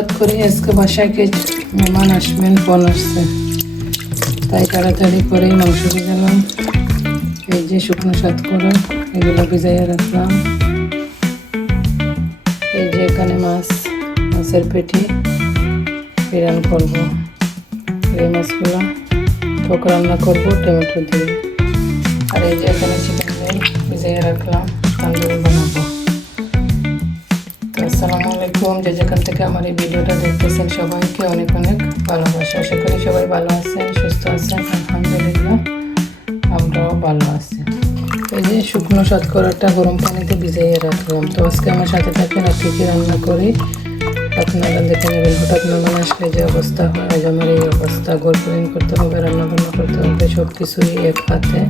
হঠাৎ করে আজকে বাসায় কে মেহমান আসবেন, ফোন আসছে, তাই তাড়াতাড়ি করেই মাংস ভিজালাম। এই যে শুকনো শতকরা এগুলো ভিজাইয়া রাখলাম। এই যে এখানে মাছের পেটি বিরান করবো। এই মাছগুলো টক রান্না করবো টমেটো দিয়ে। আর এই যে এখানে চিকেন ভিজাইয়া রাখলাম, তন্দুরি বানাবো। আসসালামু আলাইকুম, যে যেখান থেকে আমার এই ভিডিওটা দেখতেছেন সবাইকে অনেক অনেক ভালোবাসা। আশা করি সবাই ভালো আছেন, সুস্থ আছেন। আলহামদুলিল্লাহ আমরাও ভালো আছি। এই যে শুকনো শতকরাটা গরম পানিতে ভিজাইয়ে রাখলাম। তো আজকে আমার সাথে থাকেন আর কী কী রান্না করি আপনারা দেখে নেবেন। হঠাৎ মেহমান আসলে যে অবস্থা হয়, আজ আমার এই অবস্থা। ঘর ক্লিন করতে হবে, রান্নাবান্না করতে হবে, সব কিছুই এক হাতে।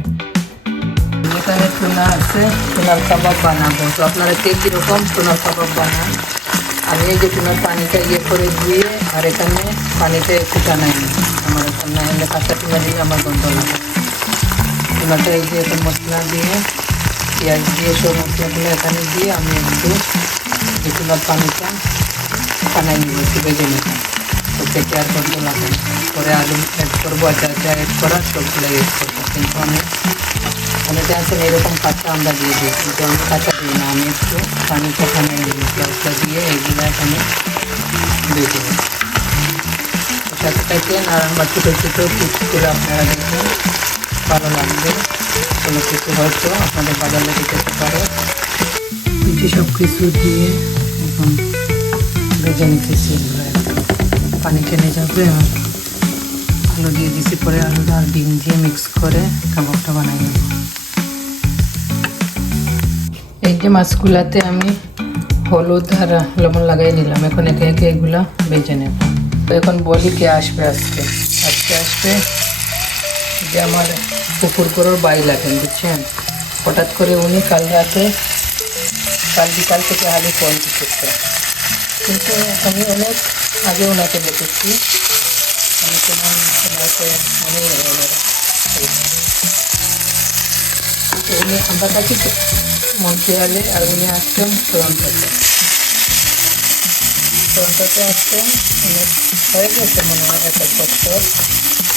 এখানে টুনা আছে, টুনার কাবাব বানাবো। তো আপনারা কে কীরকম টুনার কাবাব বানান? আমি এই যে টুনার পানিটা করে ধুয়ে আর এখানে পানিতে একটু টানাই নিই। আমার না হলে কাঁচা টুনা দিলে আমার গন্ধ লাগে। টুনাটা এই যে এখন মশলা দিয়ে পেঁয়াজ দিয়ে সব মশলাগুলো এখানে দিয়ে আমি একটু যে টুনার পানিটা টানাই নিব, একটু ভেজে নিব। তো থেকে আর গন্ধ লাগে। পরে আলু অ্যাড করবো, যা যা অ্যাড করার সবগুলো অ্যাড করবো। কিন্তু আমি অনেকে আছেন এরকম কাঁচা আমরা দিয়ে দিই, কিন্তু আমি কাঁচা দিই না। আমি একটু পানিটা খানে মশলা দিয়ে এগুলো এখানে দিয়ে দেবো। সাথে থেকে নারায়ণ বা ছোটো ছোটো টিপসগুলো আপনারা দেখবেন, ভালো লাগবে। কোনো কিছু হয়তো আপনাদের ভালো লেগে যেতে পারে। কিছু সব কিছু দিয়ে এখন ভেজে নিতেছি। পানি টেনে যাবে আর আলু দিয়ে দিছি। পরে আলু আর ডিম দিয়ে মিক্স করে কাবাবটা বানাই নেব। এই যে মাছগুলাতে আমি হলুদ আর লবণ লাগাই নিলাম। এখন একে একে এগুলা ভেজে নেব। তো এখন বলি কে আসবে আজকে আসবে যে আমার পুকুর করার বাই লাগেন, বুঝছেন। হঠাৎ করে উনি কাল বিকাল থেকে আলু ফোন দিচ্ছে, কিন্তু আমি অনেক আগে ওনাকে দেখেছি। আমি কেমন ওনাকে উনি আমরা কাছে মন্ত্রিয়ালে, আর উনি আসছেন টরন্টোতে আসছেন। অনেক হয়ে গেছে মনে হয় 1 বছর।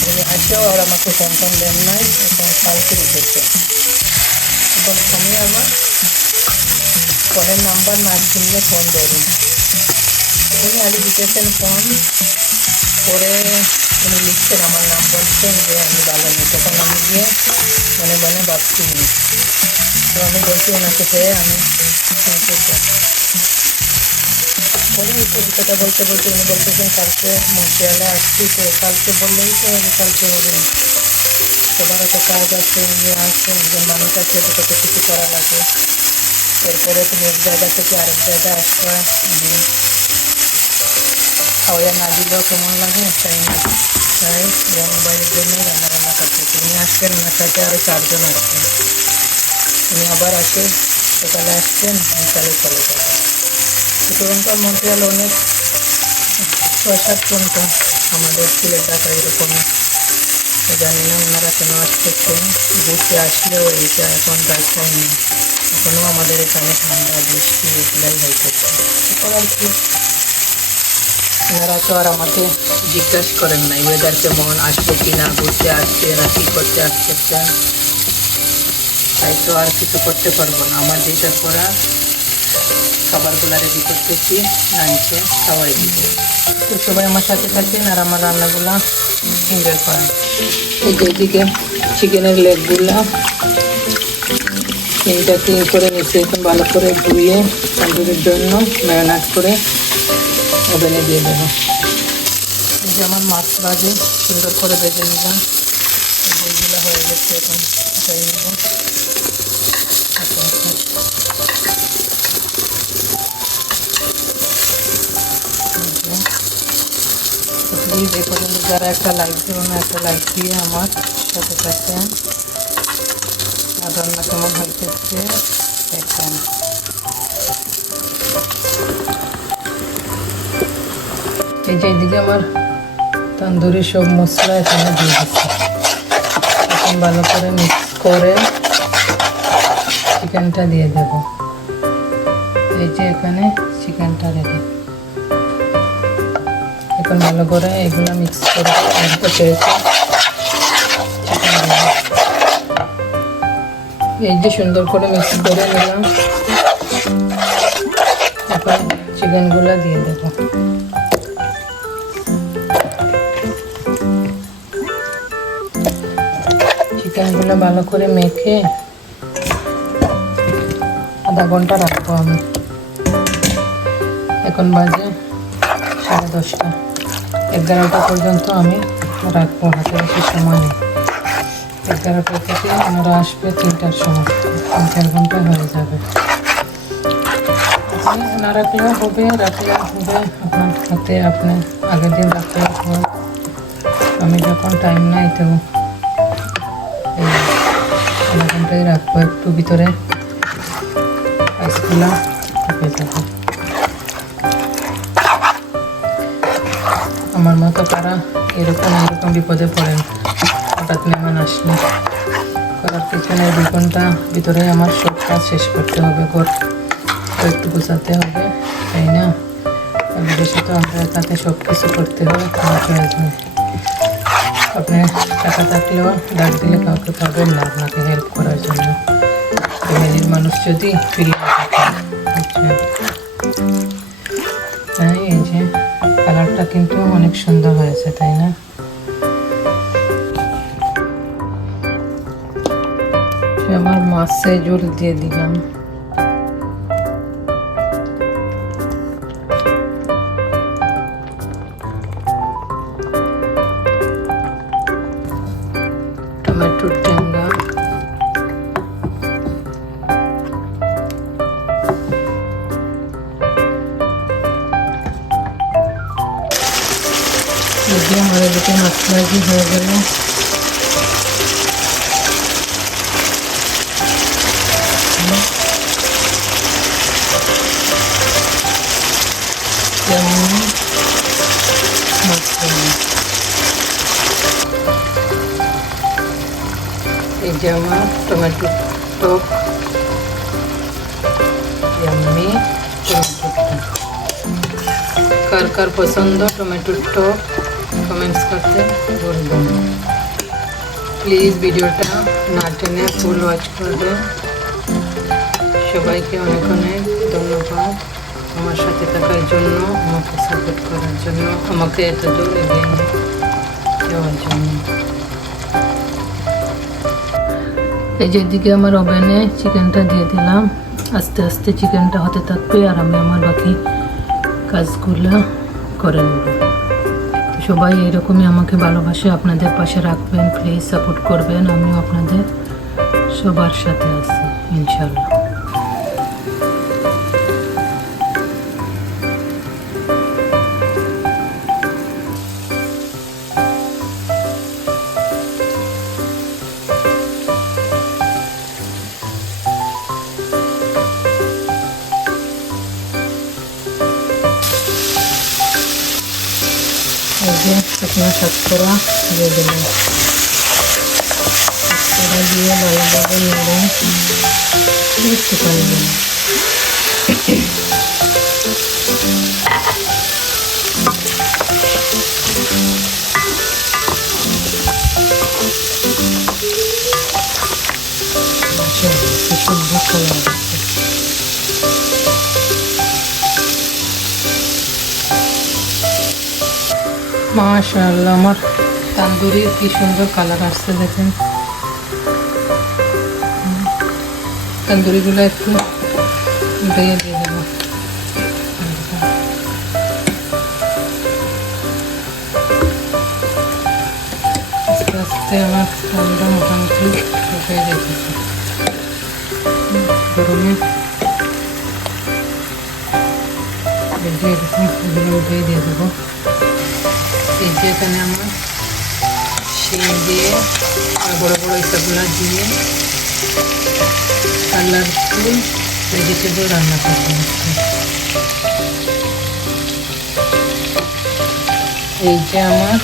উনি আসেও আর আমাকে ফোন দেন নাই। এখন কালকে উঠেছে। এবং আমি আমার ফোনের নাম্বার না চিনলে ফোন ধরুন। উনি আগে দিতেছেন ফোন, পরে উনি লিখছেন আমার নাম, বলছেন যে আমি ভালো নেই। তখন আমি গিয়ে মনে মনে ভাবছি নি। তো আমি বলছি ওনাকে পেয়ে আমি শুনতেছি। পরে কথা বলতে উনি বলতেছেন কালকে মন্ত্রিয়ালে আসছি। তো কালকে বললেই তো আমি কালকে হবে না। সবার একটা কাজ আছে, উনি আসছেন, একজন মানুষ আছে, কত কিছু করা লাগে। এরপরে তুমি এক জায়গা থেকে আরেক জায়গায় আসবা, খাওয়া না দিলেও কেমন লাগে, তাই না? তাই মোবাইলের জন্য রান্না করতেছি। উনি আসছেন, ওনার সাথে আরও 4 জন আসছেন। উনি আবার আসে, সকালে আসছেন, বিকালে চলে যাবেন। টরন্টো মন্ট্রিয়াল অনেক 6-7 ঘন্টা আমাদের সিলেট ঢাকা এরকম। জানি না ওনারা কেন আসতেছেন। ঘুরতে আসলেও এইটা এখন রাইট টাইম নেই। এখনও আমাদের এখানে ঠান্ডা বৃষ্টি এগুলাই হইতেছে। এখন আর কি, ওনারা তো আর আমাকে জিজ্ঞাসা করেন নাই ওয়েদার কেমন, আসবো কি না, ঘুরতে আসছে না কী করতে আসতেছেন। তাই তো আর কিছু করতে পারবো না। আমার যেটা করা, খাবারগুলো রেডি করতেছি, নাইকে খাওয়াই দিব। তো সবাই আমার সাথে থাকেন আর আমার রান্নাগুলো এনজয় করেন। এই যে এদিকে চিকেনের লেগগুলো তিনটা ক্লিন করে নিচ্ছি। এখন ভালো করে ধুয়ে তন্দুরির জন্য ম্যারিনেট করে ওভেনে দিয়ে দেবো। এই যে আমার মাছ ভাজি সুন্দর করে ভেজে নিলাম। এইগুলো হয়ে গেছে, এখন উঠাই নেব। প্লিজ এ পর্যন্ত যারা একটা লাইক দেবো না, একটা লাইক দিয়ে আমার সাথে থাকেন। আর রান্না কেমন হইতেছে দেখেন। এই যে এদিকে আমার তন্দুরি সব মশলা এখানে দিয়ে দিচ্ছি। এখন ভালো করে মিক্স করে চিকেনটা দিয়ে দেব। এই যে এখানে চিকেনটা রেডি। এখন ভালো করে এগুলো মিক্স করে এই যে সুন্দর করে মিক্স করে নিলাম। এখন চিকেনগুলো দিয়ে দেব। চিকেনগুলো ভালো করে মেখে আধা ঘন্টা রাখবো আমি। এখন বাজে 10:30, 11টা পর্যন্ত আমি রাখবো, হাতে বেশি সময় নেই। 11টা থেকে ওনারা আসবে 3টার সময়, 3-4 ঘন্টা হয়ে যাবে। না রাখলেও হবে, রাখলে হবে আপনার হাতে, আপনি আগের দিন রাখলে হবে। আমি যখন টাইম নাই তো আধা ঘন্টায় রাখবো, একটু ভিতরে আইসগুলা ঢুকে যাবে। আমার মতো কারা এরকম বিপদে পড়েন, হঠাৎ মেহমান আসলে করার পিছনে 2 ঘন্টা ভিতরে আমার সব কাজ শেষ করতে হবে, ঘর একটু গোছাতে হবে, তাই না? বিদেশে তো আমরা তাতে সব কিছু করতে হবে, খাওয়া চয়েস নেই। আপনি টাকা থাকলেও ডাক দিলে কাউকে পাবেন না আপনাকে হেল্প করার জন্য। ফ্যামিলির মানুষ যদি ফিরে থাকে, তাই এই যে কালারটা কিন্তু অনেক সুন্দর হয়েছে, তাই না? আমার মাছে জল দিয়ে দিলাম। টমেটোর টেঙ্গা, আমার এদিকে মশলা কি হয়ে গেল। এই যে আমার টমেটো টক ইয়াম্মি কার কার পছন্দ টমেটো টক কমেন্টস করতে বলবেন। প্লিজ ভিডিওটা না টেনে ফুল ওয়াচ করবেন। সবাইকে অনেক অনেক ধন্যবাদ আমার সাথে থাকার জন্য, আমাকে সাপোর্ট করার জন্য, আমাকে এত দূর এগিয়ে যাওয়ার জন্য। এই যে এদিকে আমার ওভেনে চিকেনটা দিয়ে দিলাম। আস্তে আস্তে চিকেনটা হতে থাকবে আর আমি আমার বাকি কাজগুলো করে নেব। সবাই এরকমই আমাকে ভালোবাসে, আপনাদের পাশে রাখবেন, প্লিজ সাপোর্ট করবেন। আমিও আপনাদের সবার সাথে আছি ইনশাল্লাহ। শুকনো শর্করা দিয়ে দিলাম। শর্করা দিয়ে ভালোভাবে নেড়ে একটু পানি দিলাম। শুদ্ধ কলা মাশাআল্লাহ, আমার তান্দুরির কি সুন্দর কালার আসছে দেখেন। তন্দুরিগুলো একটু উল্টে দিয়ে দেব। আস্তে আস্তে আমার ঠান্ডা মোটামুটি শুকিয়ে যেতেছে। গরমে এগুলো উঠেই দিয়ে দেবো। এই যে এখানে আমার শিম দিয়ে বড় বড় ইটাগুলো দিয়ে কালারফুল ভেজিটেবল রান্না করতে হচ্ছে। এই যে আমার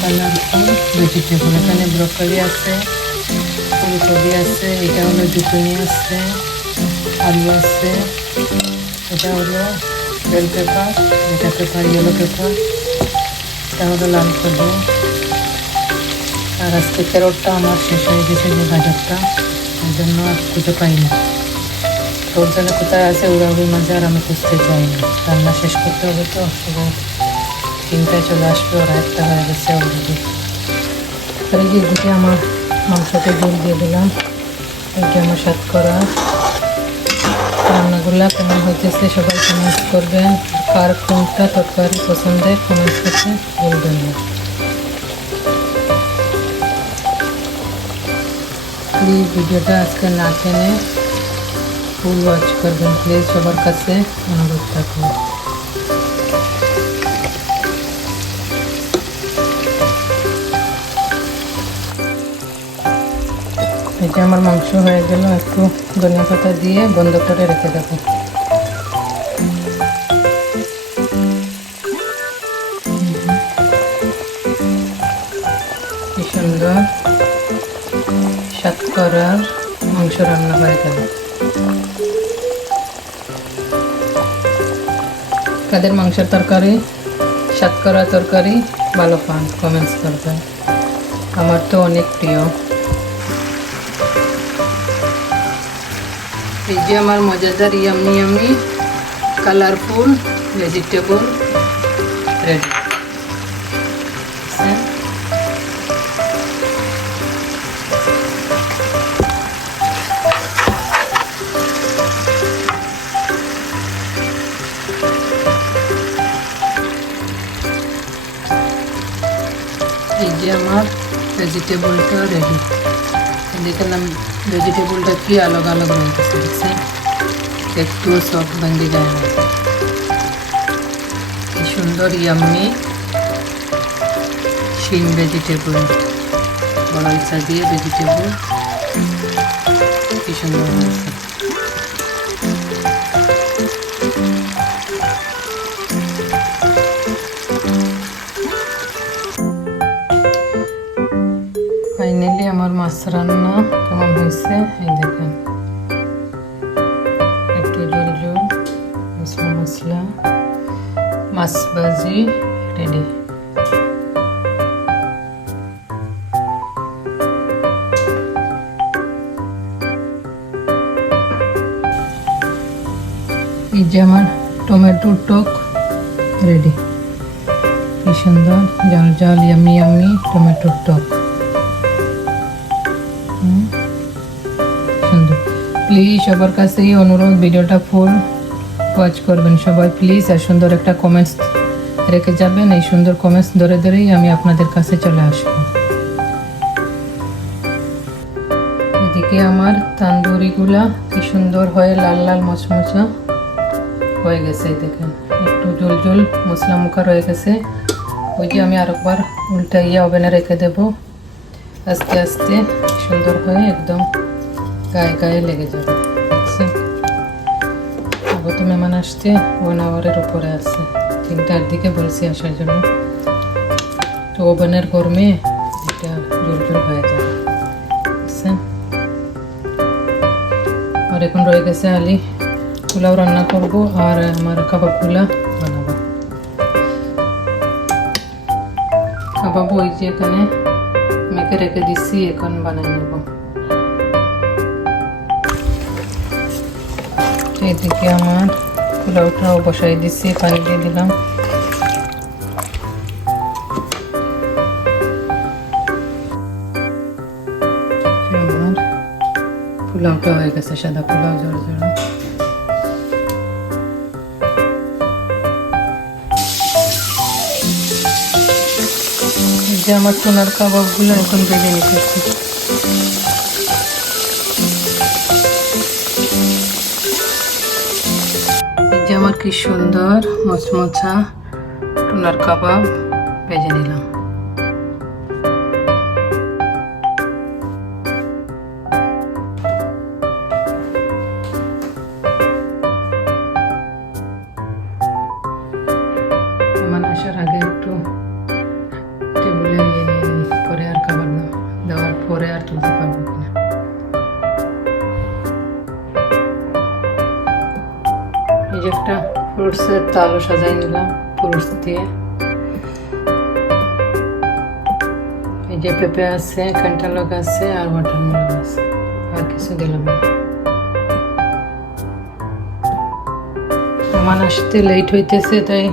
কালারফুল ভেজিটেবল, এখানে ব্রকলি আছে, ফুলকপি আছে, এটা হলো জুকুনি আছে, আলু আছে, এটা হলো বেল পেপার, এটা পেপার ইয়েলো পেপার, এটা হলো লাল কদু। আর আজকে ক্যারটটা আমার শেষ হয়ে গেছে, যে বাজারটা, এই জন্য আর খুঁজে পাই না। তোর জন্য কোথায় আছে উড়াউড়ির মাঝে, আর আমি খুঁজতে চাই না। রান্না শেষ করতে হবে তো, শুধু 3টায় চলে আসবে, ওরা 1টা হয়ে গেছে অলরেডি। তাহলে যে এদিকে আমার মাংসতে জল দিয়ে দিলাম। এটা আমার স্বাদ করা রান্নাগুলা কেমন হইতেছে সবাই কমেন্ট করবেন। কার কোনটা তরকারি পছন্দের কমেন্ট করতে বলবেন না। প্লিজ ভিডিওটা আজকে না টেনে ফুল ওয়াচ করবেন, প্লিজ সবার কাছে অনুরোধ থাকবে। এটা আমার মাংস হয়ে গেল, একটু ধনিয়া পাতা দিয়ে বন্ধ করে রেখে দেবো। কি সুন্দর সাতকরার মাংস রান্না হয়ে গেল। কাদের মাংসের তরকারি, সাতকরা তরকারি ভালো পান কমেন্টস করবেন। আমার তো অনেক প্রিয়। এই যে আমার মজাদার yummy yummy colourful vegetable ready. এই যে আমার ভেজিটেবলটা রেডি। দেখলাম ভেজিটেবলটা কি আলাদা আলাদা রয়েছে, দেখছেন? একটুও সব ভেঙে যায় না। কি সুন্দর ইয়াম্মি শিম ভেজিটেবল, বড় ইচ্ছা দিয়ে ভেজিটেবল, কি সুন্দর হয়েছে। ফাইনালি আমার মাছ রান্না কেমন হয়েছে এই দেখেন। একটু জল জল মশলা মশলা মাছ ভাজি রেডি। এই যে আমার টমেটোর টক রেডি। কি সুন্দর জাল জাল ইয়াম্মি ইয়াম্মি টমেটোর টক, সুন্দর। প্লিজ সবার কাছেই অনুরোধ, ভিডিওটা ফুল ওয়াচ করবেন সবাই প্লিজ, আর সুন্দর একটা কমেন্টস রেখে যাবেন। এই সুন্দর কমেন্টস ধরে ধরেই আমি আপনাদের কাছে চলে আসবো। এদিকে আমার তান্দুরিগুলা কি সুন্দর হয়ে লাল লাল মচমচা হয়ে গেছে, দেখেন একটু জল জল মশলা মুখা রয়ে গেছে। ওই যে আমি আরেকবার উল্টাইয়া ওভেনে রেখে দেব, আস্তে আস্তে সুন্দর হয়ে একদম গায়ে গায়ে লেগে যাবে। দেখছেন, আগত মেহমান আসছে, 1 আওয়ারের উপরে আছে। 3টার দিকে বলছি আসার জন্য, তো ওভেনের গরমে এটা জল জল হয়ে যাবে। দেখছেন, আর এখন রয়ে গেছে আলি পোলাও রান্না করব, আর আমার কাবাবগুলা বানাবো। কাবাব ওই যে এখানে মেখে রেখে দিচ্ছি, এখন বানাই নেব। এদিকে আমার পোলাওটাও বসাই দিচ্ছি, পানি দিয়ে দিলাম। আমার পোলাওটা হয়ে গেছে, সাদা পোলাও জোর জোর। যে আমার সোনার কাবাবগুলো এখন ভেজে নিতেছি। এই যে আমার কি সুন্দর মচমচা সোনার কাবাব ভেজে নিলাম। মেহমান আসার আগে একটু টেবিলে নিয়ে নিই, পরে আর খাবার দেওয়ার পরে আর তুলতে পারবো কিনা। এই যে একটা ফ্রুটসের তালও সাজাই নিলাম ফ্রুটস দিয়ে। যে পেঁপে আছে, ক্যান্টালক আছে আর ওয়াটারমেলন আছে, আর কিছু দিলাম না। আমার আসতে লেট হইতেছে, তাই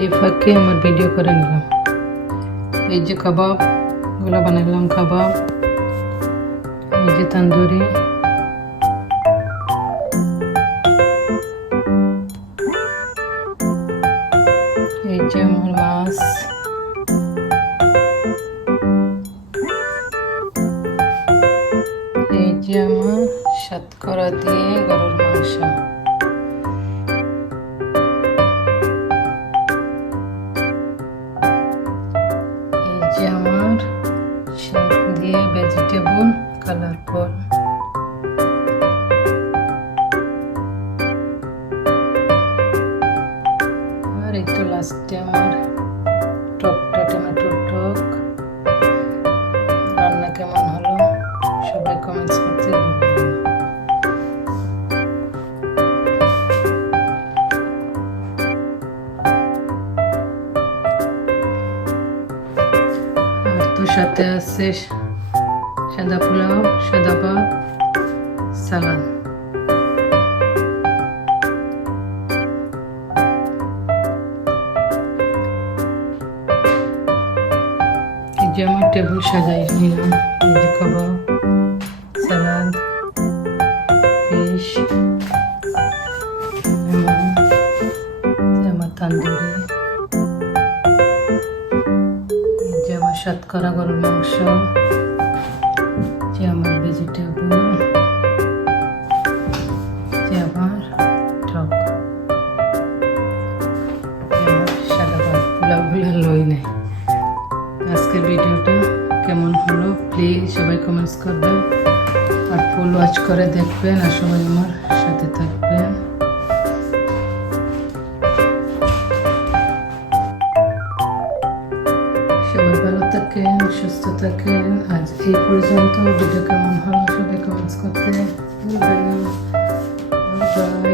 এই ফাঁকে আমার ভিডিও করে নিলাম। এই যে কাবাব গুলো বানাইলাম, কাবাব, এই যে তন্দুরি, এই যে আমার মাছ, এই যে আমার শতকরা দিয়ে গরুর মাংস, এই যে আমার শাক দিয়ে ভেজিটেবল কালারফুল, আর এই তো লাস্টে আমার টকটা টমেটোর টক। রান্না কেমন হলো সবাই কমেন্টস করতে ভুলবেন না। আর তো সাথে আছে সাদা পোলাও, সাদা ভাত, সালাদ। এই যে আমার টেবিল সাজাই নিলাম, এই যে কাবাব, সালাদ, ফিশ, আমার তন্দুরি, এই যে আমার শতকরা গরুর মাংস, যে আমার ভেজিটেবল, যে আমার টক, যে আমার সাদা ভাত। পোলাওগুলো লই নেই। আজকের ভিডিওটা কেমন হলো প্লিজ সবাই কমেন্টস করবেন, আর ফুল ওয়াচ করে দেখবেন, আর সবাই আমার সাথে থাকবেন। সবাই ভালো থাকেন, সুস্থ থাকেন। আজ এই পর্যন্ত। ভিডিও কেমন হলো সবাই কমেন্টস করতে ভুলবেন না। বাই।